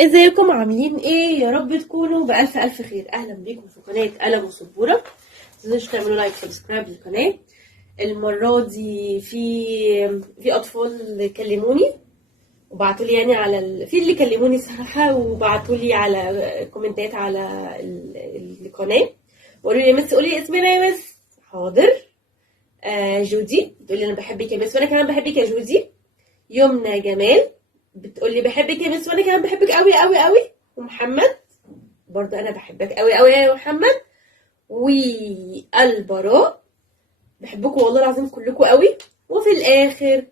ازيكم عاملين ايه؟ يا رب تكونوا بألف ألف خير. أهلا بيكم في قناة قلم وسبورة. متنسوش تعملوا لايك وسبسكرايب للقناة. المرة دي في أطفال كلموني وبعتولي يعني في اللي كلموني صراحة، وبعتولي على كومنتات على القناة وقالوا لي يا مس قولي اسمنا يا مس. حاضر. جودي بتقولي أنا بحبك يا مس وأنا كمان بحبك يا جودي. يمنى جمال بتقولي بحبك يا مس وانا كمان بحبك قوي قوي قوي. ومحمد برضه انا بحبك قوي قوي يا محمد. والبراء بحبكم والله العظيم كلكم قوي. وفي الاخر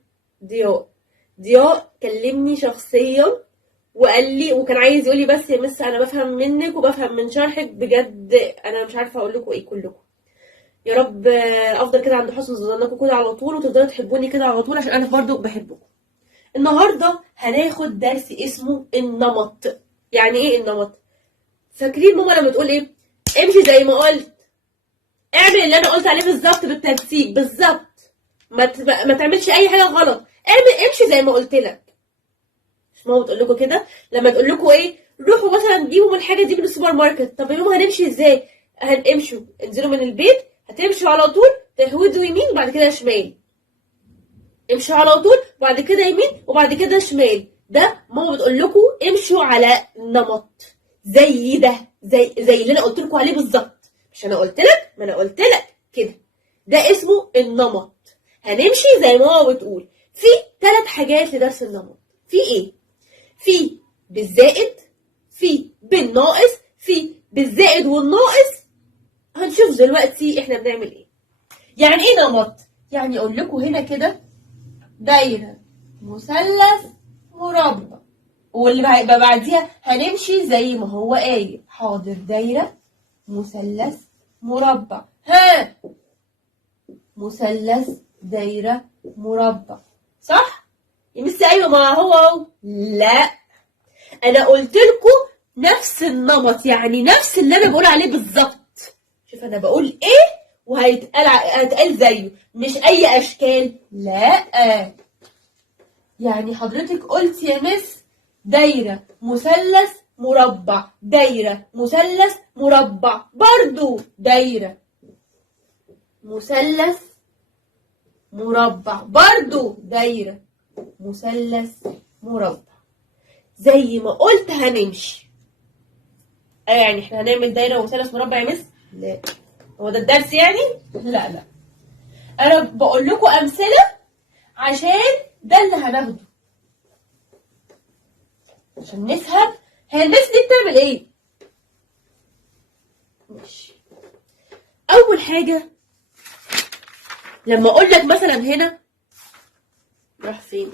ضياء كلمني شخصيا وقال لي وكان عايز يقول لي بس يا مس انا بفهم منك وبفهم من شرحك بجد، انا مش عارفه اقول لكم ايه كلكم. يا رب افضل كده عند حسن ظنكم كده على طول وتفضلوا تحبوني كده على طول عشان انا برضه بحبكم. النهارده هناخد درس اسمه النمط. يعني ايه النمط؟ فاكرين ماما لما تقول ايه؟ امشي زي ما قلت، اعمل اللي انا قلت عليه بالظبط بالترتيب بالظبط، ما تعملش اي حاجه غلط، امشي زي ما قلت لك. مش ماما بتقول لكم كده؟ لما تقول لكم ايه؟ روحوا مثلا جيبوا الحاجه دي من السوبر ماركت. طب يا ماما هنمشي ازاي؟ هنمشوا انزلوا من البيت، هتمشوا على طول تهودوا يمين وبعد كده شمال، امشوا على طول وبعد كده يمين وبعد كده شمال. ده ماما بتقول لكم امشوا على نمط زي ده، زي اللي انا قلت لكم عليه بالظبط. مش انا قلت لك؟ ما انا قلت لك كده. ده اسمه النمط. هنمشي زي ما ماما بتقول. في 3 حاجات لدرس النمط. في ايه؟ في بالزائد، في بالناقص، في بالزائد والناقص. هنشوف دلوقتي احنا بنعمل ايه. يعني ايه نمط؟ يعني اقول لكم هنا كده دايرة، مثلث، مربع، واللي هيبقى بعديها هنمشي زي ما هو قايل. حاضر. دايرة، مثلث، مربع. ها، مثلث، دايرة، مربع. صح؟ يا مس ايوه ما هو اهو. لا، انا قلت لكم نفس النمط، يعني نفس اللي انا بقول عليه بالظبط. شوف انا بقول ايه هيتقال زيه، مش اي اشكال. لا، يعني حضرتك قلت يا مس دايرة، مثلث، مربع، دايرة، مثلث، مربع. برضو دايرة، مثلث، مربع. برضو دايرة، مثلث، مربع. زي ما قلت هنمشي. يعني احنا هنعمل دايرة ومثلث مربع يا مس؟ لا. هو ده الدرس يعني؟ لا. انا بقول لكم امثلة عشان ده اللي هناخده عشان نفهم هي الناس دي بتعمل ايه. ماشي. اول حاجه لما اقول لك مثلا هنا راح فين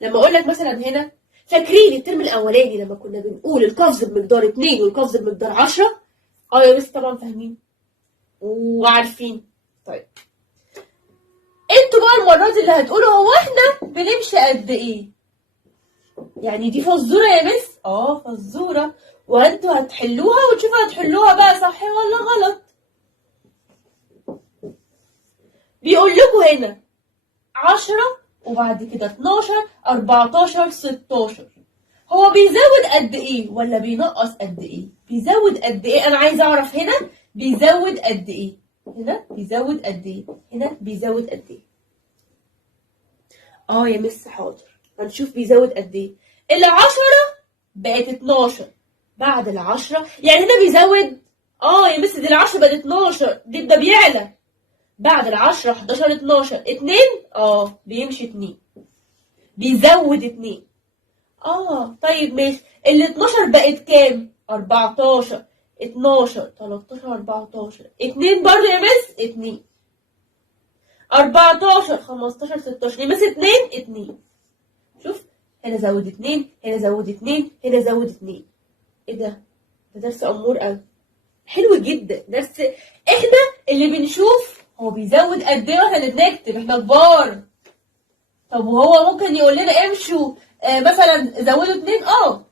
لما اقول لك مثلا هنا، فاكرين الترم الاولاني لما كنا بنقول القفز بمقدار 2 والقفز بمقدار 10؟ يا بس طبعا فاهمين وعارفين. طيب انتوا بقى المره دي اللي هتقولوا هو احنا بنمشي قد ايه. يعني دي فزوره يا مس؟ فزوره، وانتوا هتحلوها وتشوفوا هتحلوها بقى صح ولا غلط. بيقول لكم هنا 10 وبعد كده 12 14 16. هو بيزود قد ايه ولا بينقص قد ايه؟ بيزود قد ايه؟ انا عايزه اعرف هنا بيزود قد ايه، هنا بيزود قد ايه، هنا بيزود قد ايه. يا مس حاضر، هنشوف بيزود قد ايه. ال10 بقت 12 بعد ال10، يعني هنا بيزود. يا مس دي ال10 بقت 12، ده بيعلى. بعد ال10 11 12 2. بيمشي 2، بيزود 2. طيب ماشي. ال12 بقت كام؟ 14 12 13 14. 2 برضه يا مس 2. 14 15 16. يا مس 2. شوف هنا زود 2، هنا زود 2، هنا زود 2. ايه ده درس امور قوي، حلو جدا درس. احنا اللي بنشوف هو بيزود قد ايه واحنا اللي بنكتب، احنا كبار. طب وهو ممكن يقول لنا امشوا مثلا زودوا 2.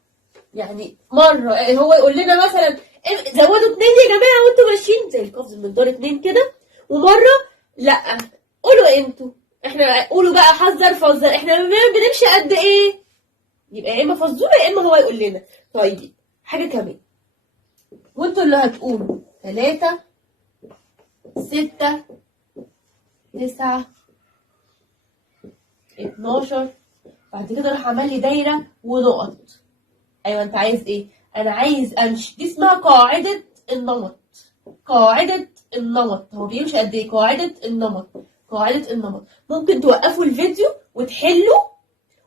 يعني مره هو يقول لنا مثلا زودوا 2 يا جماعه وانتوا ماشيين زي القفز بمقدار 2 كده، ومره لا قولوا انتوا، احنا قولوا بقى حذر فذر احنا بنمشي قد ايه. يبقى يا اما فزوره يا اما هو يقول لنا. طيب حاجه كمان، وانتوا اللي هتقولوا 3 6 9 12. بعد كده راح عمل لي دايره ونقط. ايوه انت عايز ايه؟ انا عايز امشي. دي اسمها قاعده النمط. قاعده النمط. هو بيمشي قد ايه؟ قاعده النمط. قاعده النمط. ممكن توقفوا الفيديو وتحلوا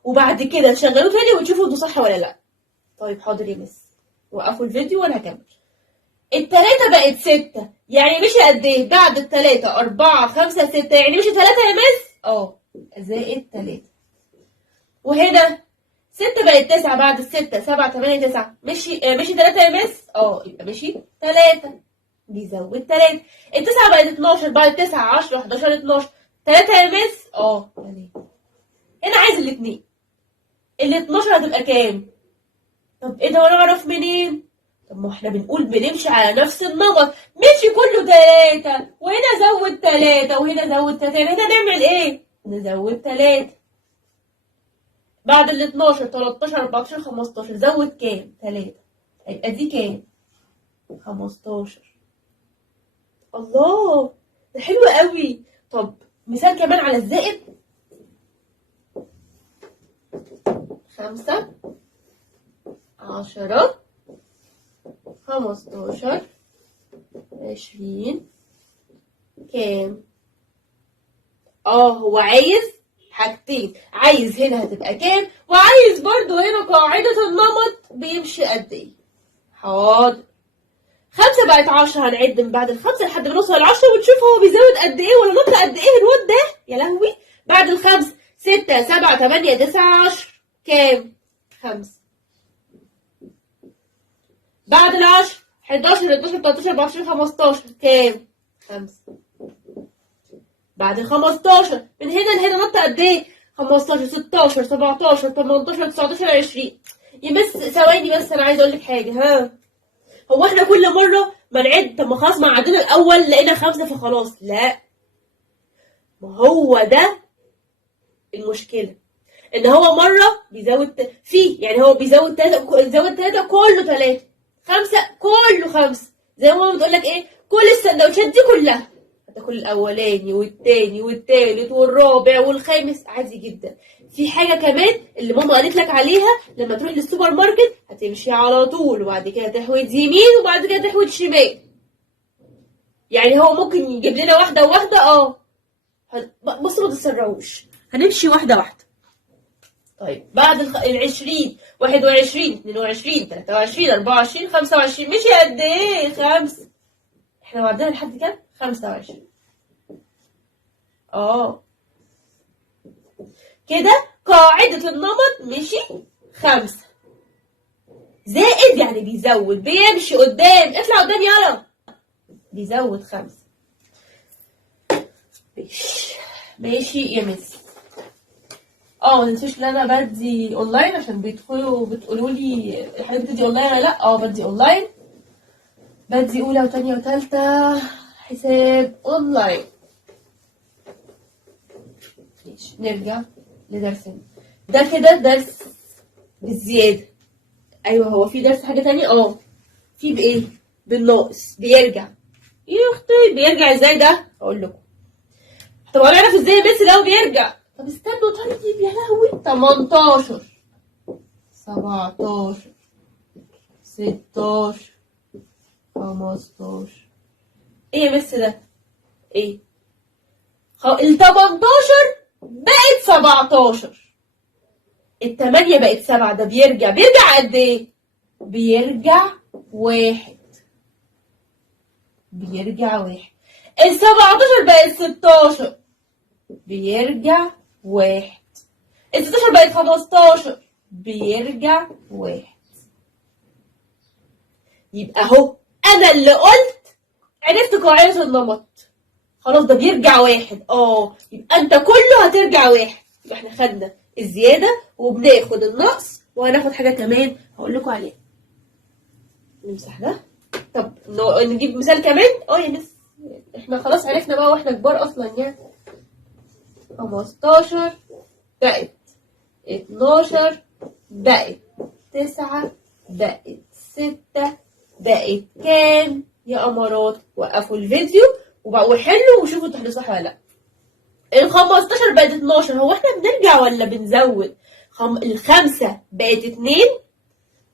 وبعد كده تشغلوه تاني وتشوفوا انتوا صح ولا لا. طيب حاضر يا مس. وقفوا الفيديو وانا هكمل. التلاتة بقت 6، يعني مشي قد ايه؟ بعد التلاتة 4 5 6، يعني مشي 3 يا مس؟ زائد 3. وهنا 6 بقت 9 بعد الستة 7 8 9، مشي 3 يا مس؟ يبقى مشي 3. بيزود 3. التسعة بقت 12 بعد 9 10 11 12، 3 يا مس؟ 3. هنا عايز الاتنين. ال 12 هتبقى كام؟ طب ايه ده وانا اعرف منين؟ طب ما احنا بنقول بنمشي على نفس النمط، مشي كله 3 وهنا زود 3 وهنا زود 3، هنا نعمل ايه؟ نزود 3. بعد ال 12 13 14 15 زود كام؟ 3. هيبقى دي كام؟ 15. الله، ده حلو قوي. طب مثال كمان على الزائد. 5 10 15 20 كام؟ هو عايز حاجتين، عايز هنا هتبقى كام وعايز برضو هنا قاعدة النمط بيمشي قد ايه. حاضر. 5 بقت 10، هنعد من بعد ال5 لحد ما نوصل ل10 ونشوف هو بيزود قد ايه ولا نط قد ايه الواد ده. يا لهوي. بعد ال5 6 7 8 9 10 كام؟ 5. بعد ال10 11 12 13 14 15 كام؟ 5. بعد ال15 من هنا لهنا نط قد ايه؟ 15 16 17 18 19 20. يا مس ثواني بس انا عايزه اقول لك حاجه. هو احنا كل مره ما نعد؟ طب ما خلاص ما عدينا الاول لقينا 5 فخلاص. لا، ما هو ده المشكله، ان هو مره بيزود يعني هو بيزود 3 كله 3، 5 كله 5. زي ما ماما بتقول لك ايه؟ كل السندوتشات دي كلها هتاكل الاولاني والتاني والتالت والرابع والخامس عادي جدا. في حاجه كمان اللي ماما قالت لك عليها، لما تروح للسوبر ماركت هتمشي على طول وبعد كده تحود يمين وبعد كده تحود شمال. يعني هو ممكن يجيب لنا واحده واحده. بصوا ما تتسرعوش، هنمشي واحده واحده. طيب بعد ال20 21 22 23 24 25 مشي قد ايه؟ 5. احنا وعدنا لحد كام؟ 25. كده قاعدة النمط مشي 5. زائد يعني بيزود، بيمشي قدام. اطلع قدام يلا. بيزود 5. ماشي يا مس. متنسوش ان انا بدي اونلاين عشان بيدخلوا بتقولوا لي الحاجات بتدي اونلاين ولا لا. بدي اونلاين، بدي اولى وتانية وتالتة حساب اونلاين. ماشي نرجع لدرسنا ده. كده درس بالزيادة. ايوه هو في درس حاجة تانية. في بايه؟ بالناقص. بيرجع. يا اختي بيرجع ازاي ده؟ اقول لكم. طب هنعرف ازاي بس لو بيرجع؟ طب استنوا طيب يا لهوي. 18 17 16 15. ايه يا مس ده؟ ايه؟ ال 18 بقت 17، ال8 بقت 7. ده بيرجع قد ايه؟ بيرجع 1. ال 17 بقت 16 بيرجع 1. ال 16 بقت 15 بيرجع 1. يبقى اهو انا اللي قلت عرفت قاعدة النمط. خلاص ده بيرجع 1. يبقى انت كله هترجع 1. يبقى احنا خدنا الزيادة وبناخد النقص وهناخد حاجة كمان هقول لكم عليها. نمسح ده. طب نجيب مثال كمان. يا مس احنا خلاص عرفنا بقى واحنا كبار اصلا يعني. 15 بقت 12 بقت 9 بقت 6 بقت كام يا أمارات؟ وقفوا الفيديو وحلوا وشوفوا انتوا صح ولا لا. ال 15 بقت 12، هو احنا بنرجع ولا بنزود؟ الخمسة بقت 2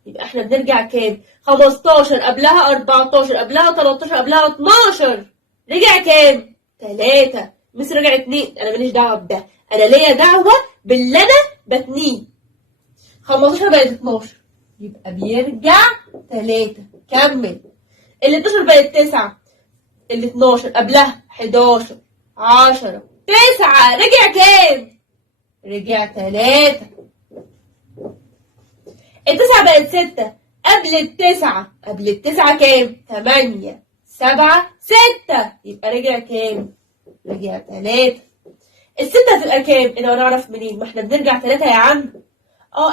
يبقى احنا بنرجع كام؟ 15 قبلها 14 قبلها 13 قبلها 12 رجع كام؟ 3. مس رجع 2. انا ماليش دعوه بده، انا ليا دعوه باللي انا بتنيه. 15 بقت 12 يبقى بيرجع 3. كمل. ال 12 بقت 9 ال 12 قبلها 11 10 9 رجع كام؟ رجع 3. التسعة بقت 6 قبل التسعة كام؟ 8 7 6 يبقى رجع كام؟ رجع 3. الستة هتبقى كام؟ انا نعرف منين؟ ما احنا بنرجع 3 يا عم.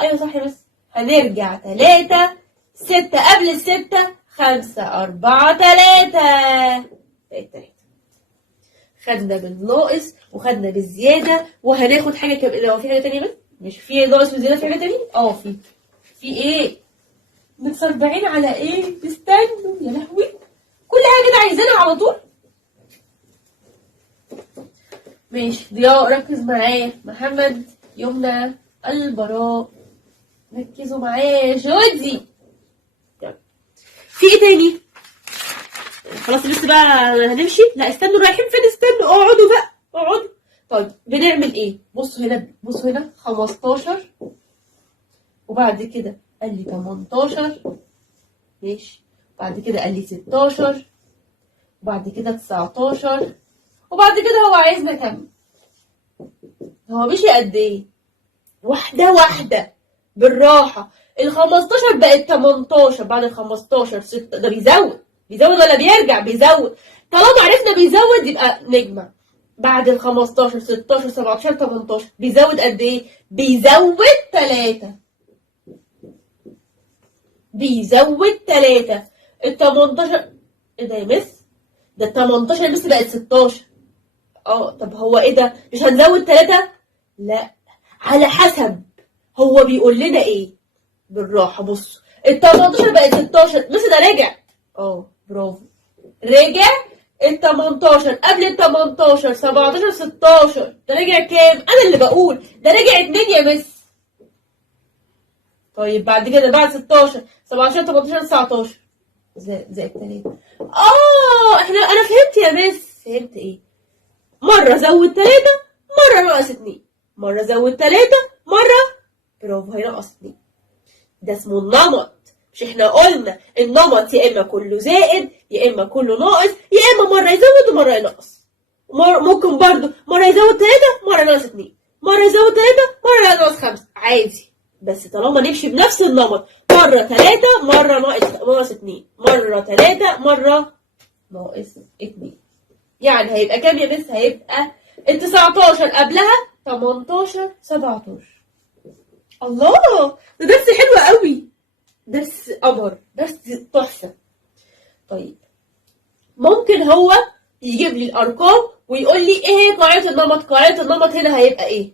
ايوه صح يا بس هنرجع 3. 6 قبل الستة 5 4 3 بقت 3. خدنا بالناقص وخدنا بالزيادة وهناخد حاجة كمان. لو في حاجة تانية بس مش في ناقص وزيادة، في حاجة تانية؟ في ايه؟ متصربعين على ايه؟ استنوا يا لهوي، كل حاجة كده عايزينها على طول. ماشي ضياء ركز معايا، محمد يمنى البراء ركزوا معايا يا جودي. في ايه تاني؟ خلاص لسه بقى هنمشي؟ لا استنوا، رايحين فين؟ استنوا، اقعدوا بقى اقعدوا. طيب بنعمل ايه؟ بصوا هنا 15 وبعد كده قال لي 18 ماشي، بعد كده قال لي 16 وبعد كده 19 وبعد كده هو عايزنا كام؟ هو مشي قد ايه؟ واحدة واحدة بالراحة. ال 15 بقت 18 بعد ال 15 6. ده بيزود ولا بيرجع؟ بيزود. طالما عرفنا بيزود يبقى نجمع. بعد ال 15 16 17 18 بيزود قد ايه؟ بيزود 3. بيزود 3. ال 18 ايه ده يا مس؟ ده ال 18 مس بقت 16. طب هو ايه ده؟ مش هنزود 3؟ لا، على حسب هو بيقول لنا ايه. بالراحه بصوا، ال 18 بقت 16 مس ده رجع. برافو، رجع. ال 18 قبل ال 18 17 16 ده رجع كام؟ انا اللي بقول ده رجع 2 يا مس. طيب بعد كده بعد 16 17 18 19 زائد 3. انا فهمت يا مس. فهمت ايه؟ مرة زود 3 مرة ناقص 2 مرة زود 3 مرة برافو هينقص 2. ده اسمه النمط. مش احنا قلنا النمط يا اما كله زائد يا اما كله ناقص يا اما مرة يزود ومرة ينقص. ممكن برضو مرة يزود 3 مرة ناقص 2 مرة يزود 3 مرة ناقص 5 عادي، بس طالما نمشي بنفس النمط. مرة 3 مرة ناقص 2 مرة 3 مرة ناقص 2. يعني هيبقى كام يا مس؟ هيبقى ال 19 قبلها 18 17. الله، ده درس حلو قوي، درس قمر، درس تحفة. طيب ممكن هو يجيب لي الأرقام ويقول لي ايه هي قاعدة النمط؟ قاعدة النمط هنا هيبقى ايه؟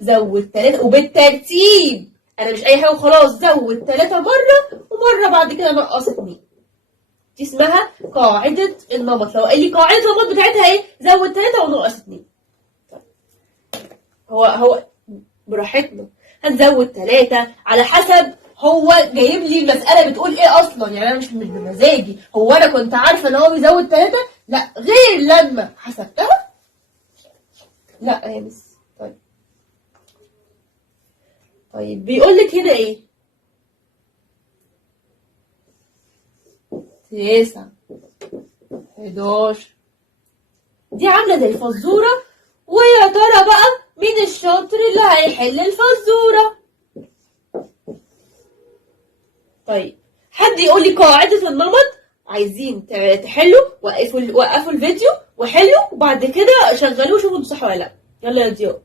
زود 3 وبالترتيب. انا مش اي حاجة وخلاص، زود 3 مرة ومرة بعد كده نقص 2. دي اسمها قاعدة النمط. لو قال لي قاعدة النمط بتاعتها ايه؟ زود 3 ونقص 2. هو براحتنا هنزود 3 على حسب هو جايب لي المسألة بتقول ايه اصلا. يعني انا مش بمزاجي، هو انا كنت عارفة ان هو بيزود 3؟ لا، غير لما حسبتها. لا يا مس. طيب بيقول لك هنا ايه؟ 9 11. دي عاملة زي الفزورة، ويا ترى بقى مين الشاطر اللي هيحل الفزورة؟ طيب حد يقول لي قاعدة النمط. عايزين تحلوا؟ وقفوا الفيديو وحلوا وبعد كده شغلوه وشوفوا انتوا صح ولا لا. يلا يا ضياء.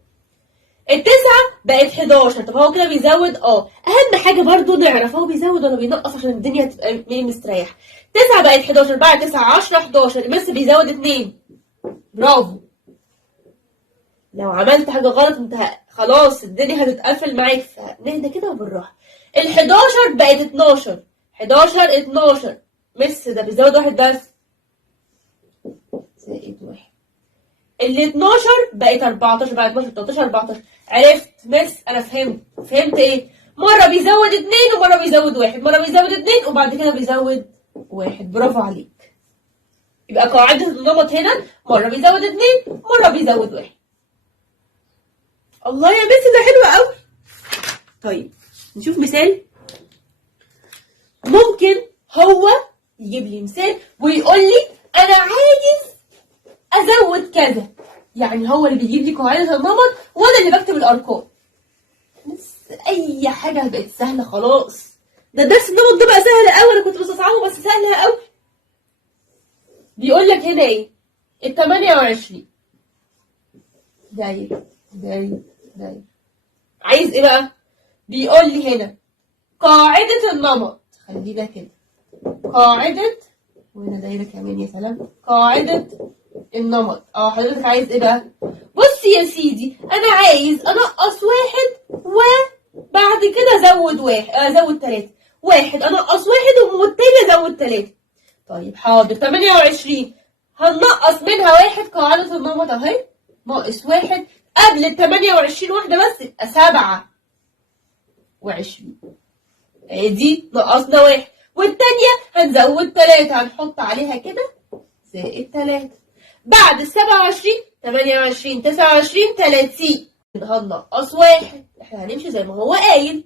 التسعة بقت 11. طب هو كده بيزود. اهم حاجة برضو نعرف هو بيزود ولا بينقص عشان الدنيا تبقى مستريح. 9 بقت 11 بعد 9 10 11 بس بيزود 2. برافو. لو عملت حاجة غلط انت خلاص الدنيا هتتقفل معاك، فنهدى كده وبالراحه. ال 11 بقت 12. 11 12 مس ده بيزود واحد بس، زائد واحد. ال 12 بقت 14 بقت 12 13 14. عرفت مس، انا فهمت ايه؟ مره بيزود 2 ومره بيزود واحد، مره بيزود 2 وبعد كده بيزود واحد. برافو عليك. يبقى قاعدة النمط هنا مرة بيزود 2 مرة بيزود واحد. الله يا مس ده حلو قوي. طيب نشوف مثال. ممكن هو يجيب لي مثال ويقول لي انا عايز ازود كذا، يعني هو اللي بيجيب لي قاعدة النمط وانا اللي بكتب الارقام. بس اي حاجة بقت سهلة خلاص. ده درس النمط ده بقى سهل قوي، انا كنت بستصعبه بس سهل قوي. بيقول لك هنا ايه؟ ال 28 داير داير داير. عايز ايه بقى؟ بيقول لي هنا قاعدة النمط، خلينا كده قاعدة، وهنا دايرة كمان يا سلام، قاعدة النمط. حضرتك عايز ايه بقى؟ بص يا سيدي انا عايز انقص واحد وبعد كده ازود واحد، ازود 3. واحد انقص واحد والتاني ازود 3. طيب حاضر. 28 هننقص منها واحد، قاعدة النمط اهي، ناقص واحد قبل ال 28 واحدة بس يبقى 27. دي نقصنا واحد، والتانية هنزود 3 هنحط عليها كده زائد 3. بعد ال 27 28 29 30 هننقص واحد، احنا هنمشي زي ما هو قايل.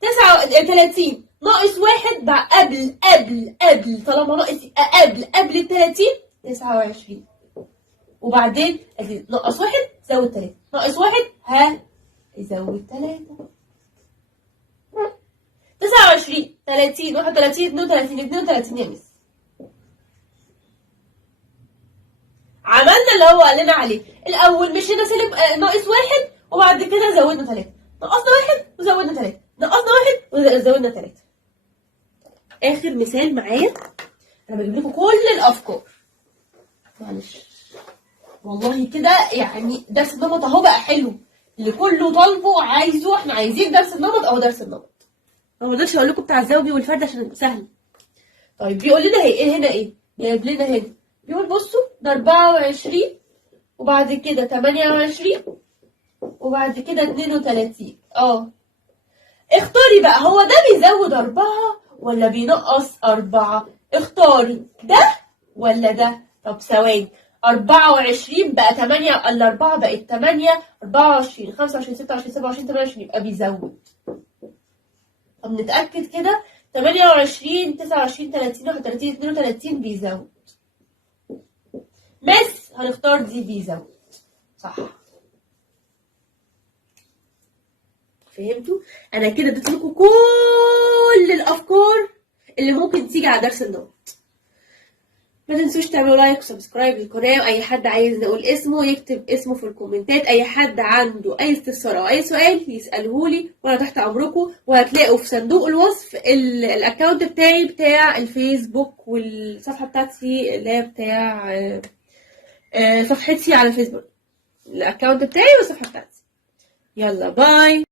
30 ناقص واحد بعد قبل طالما ناقص يبقى قبل ال 30 29. وبعدين ادي ناقص واحد زود 3 ناقص واحد يزود 3. 29 30 31 32 32 يا مس. عملنا اللي هو قال لنا عليه الاول، مشينا سالب ناقص واحد وبعد كده زودنا 3، نقصنا واحد وزودنا 3، نقصنا واحد وزودنا 3. اخر مثال معايا، انا بجيب لكم كل الافكار معلش والله كده، يعني درس النمط اهو بقى حلو اللي كله طالبه وعايزه. احنا عايزين درس النمط او درس النمط. ما اقدرش اقول لكم بتاع الزوجي والفرد عشان يبقى سهل. طيب بيقول لنا ايه هنا؟ ايه جايب لنا هنا؟ بيقول بصوا ده 24 وبعد كده 28 وبعد كده 32. اختاري بقى، هو ده بيزود 4 ولا بينقص 4؟ اختاري ده ولا ده. طب ثواني، 24 بقى 8 الأربعة بقت 8، 24 25 26 27 28 يبقى بيزود. طب نتأكد كده، 28 29 30 31 32 بيزود. مس هنختار دي بيزود صح. فهمتوا؟ انا كده اديت لكم كل الافكار اللي ممكن تيجي على درس النمط. ما تنسوش تعملوا لايك وسبسكرايب للقناه، واي حد عايز نقول اسمه يكتب اسمه في الكومنتات. اي حد عنده اي استفسار او اي سؤال يسالهولي وانا تحت امركم. وهتلاقوا في صندوق الوصف الاكونت بتاعي بتاع الفيسبوك والصفحه بتاعتي اللي هي بتاع صفحتي على الفيسبوك، الاكونت بتاعي والصفحه بتاعتي. يلا باي.